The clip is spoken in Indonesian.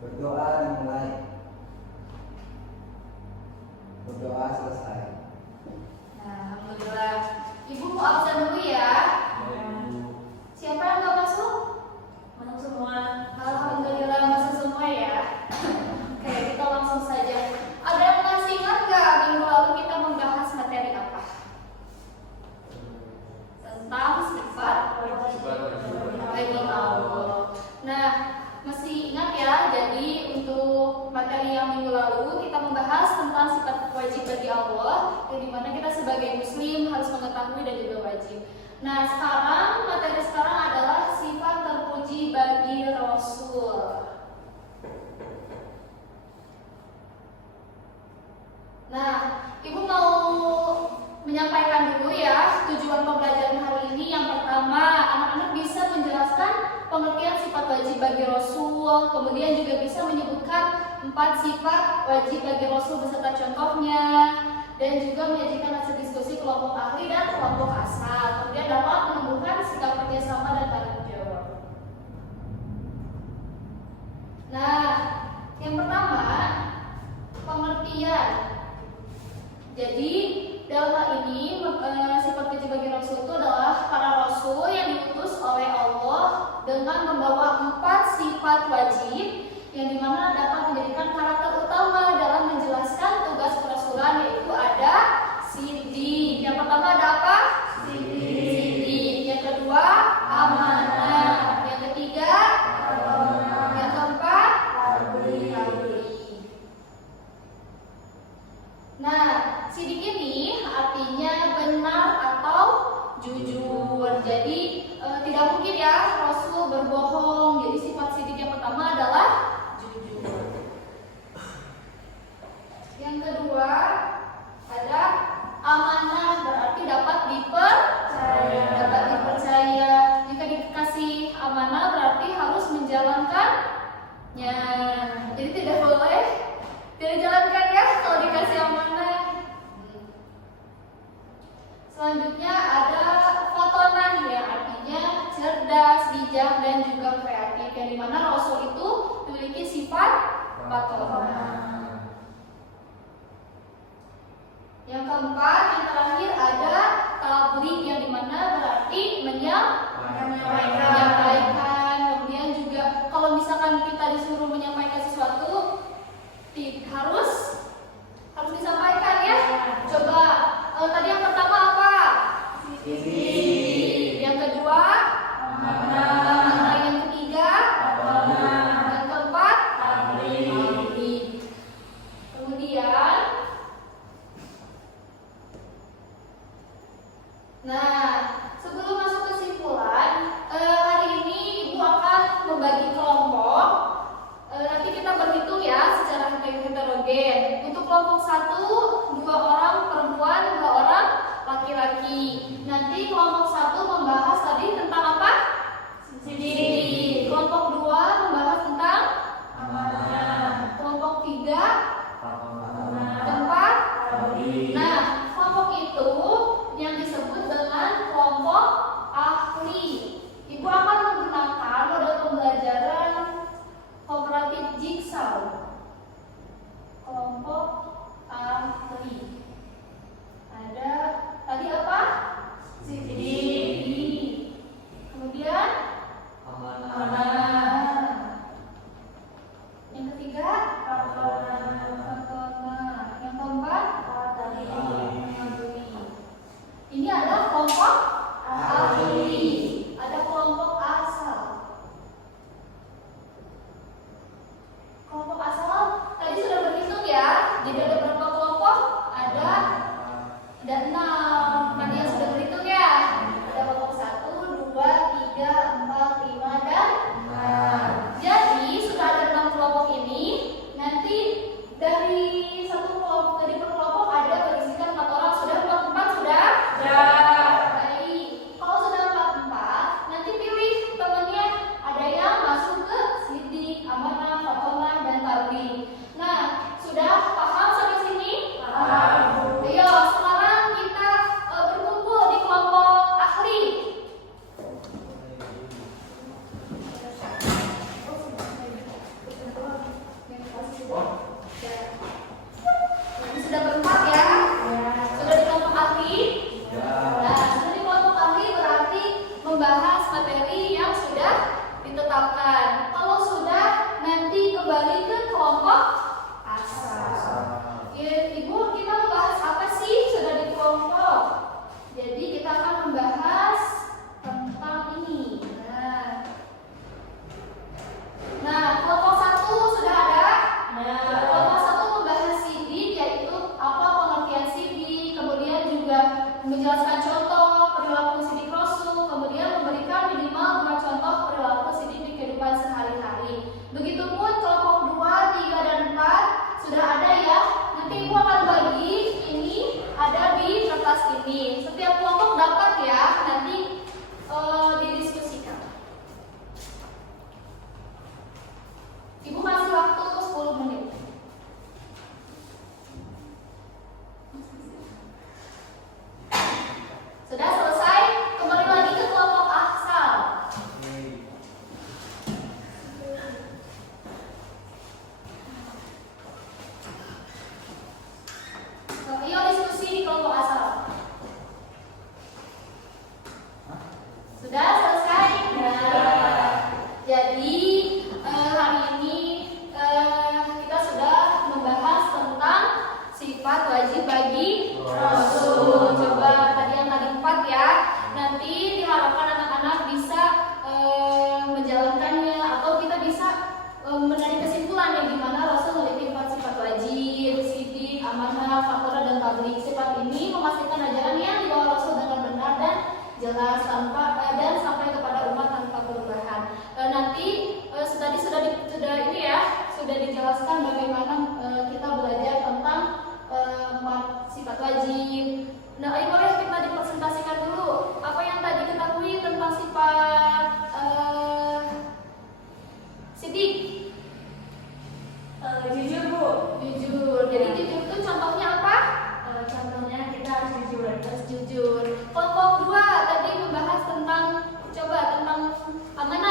Berdoa dimulai. Berdoa selesai. Nah, alhamdulillah. Ibu mau absen dulu ya. Siapa yang nggak masuk? Masuk semua. Alhamdulillah masuk semua ya. Oke, kita langsung saja. Ada yang masih ingat nggak minggu lalu kita membahas materi apa? Tentang sifat bagi Allah. Nah, masih ingat ya? Jadi untuk materi yang minggu lalu kita membahas tentang sifat wajib bagi Allah, yang dimana kita sebagai Muslim harus mengetahui dan juga wajib. Nah, materi sekarang adalah sifat terpuji bagi Rasul. Nah, Ibu mau menyampaikan dulu ya tujuan pembelajaran hari ini. Yang pertama, anak-anak bisa menjelaskan pengertian sifat wajib bagi Rasul, kemudian juga bisa menyebutkan 4 sifat wajib bagi Rasul beserta contohnya, dan juga menyajikan hasil diskusi kelompok ahli dan kelompok asal. Kemudian dapat menumbuhkan sikap kerjasama dan tanggung jawab. Nah, yang pertama, pengertian. Jadi dalam hal ini sifat wajib bagi Rasul itu adalah para Rasul yang diutus oleh Allah dengan membawa 4 sifat wajib yang dimana dapat menjadikan karakter utama dalam menjelaskan tugas kerasulan, yaitu ada sidik. Yang pertama ada apa? Sidik. Yang kedua amanah. Yang ketiga yang keempat adli. Nah, sidik ini artinya benar atau jujur. Jadi tidak mungkin ya Rasul berbohong. Jadi sifat sidik yang pertama adalah jujur. Yang kedua ada amanah, berarti dapat dipercaya. Jika dikasih amanah berarti harus menjalankannya. Jadi tidak boleh tidak jalankan ya kalau dikasih amanah. Selanjutnya ada fatonah, yang artinya cerdas, bijak, dan juga kreatif, yang dimana Rasul itu memiliki sifat fatonah. Yang keempat, yang terakhir ada tabligh, yang dimana berarti menyampaikan. Kemudian juga kalau misalkan kita disuruh menyampaikan sesuatu, harus disampaikan ya. Coba tadi yang pertama apa? Sidik. Yang kedua amanah. Yang ketiga yang keempat tabligh. Kemudian sebelum masuk kesimpulan, hari ini Ibu akan membagi kelompok. Nanti kita berhitung ya secara heterogen. Untuk kelompok 1, 2 orang perempuan, 2 orang laki-laki. Nanti kelompok 1 membahas tadi tentang apa? Sidik. Kelompok 2 membahas tentang amanah. Kelompok 3 tempat. Nah, kelompok itu yang disebut dengan kelompok ahli. Ibu akan menggunakan model pembelajaran kooperatif Jigsaw. Kelompok ahli. Ada tadi apa? Sidik. Kemudian amanah. ini. Begitupun kelompok 2, 3, dan 4 sudah ada ya. Nanti Ibu akan bagi ini ada di kertas ini. Setiap kelompok dapat ya, nanti didiskusikan. Ibu kasih waktu 10 menit. Sudah selesai? Kembali lagi ke kelompok asal. Ayo diskusi di kelompok asal. Sudah selesai? Nah, jadi hari ini kita sudah membahas tentang sifat wajib bagi Rasul. Coba tadi yang tadi 4 ya. Nanti diharapkan anak-anak bisa menjalankannya atau kita bisa menarik kesimpulan yang dimana Rasul memiliki 4 sifat wajib: sidik, amanah, fatorah, dan tabligh. Sifat ini memastikan ajaran yang dibawa Rasul dengan benar dan jelas dan sampai kepada umat tanpa perubahan. Nanti tadi sudah ini ya, sudah dijelaskan bagaimana kita belajar tentang 4 sifat wajib. Nah, ayo boleh kita dipresentasikan dulu apa yang tadi ketahui tentang sifat sidik. Jujur Bu. Jujur. Jadi jujur itu contohnya apa? Contohnya kita harus jujur. Harus jujur. Kelompok 2 tadi membahas tentang tentang amanah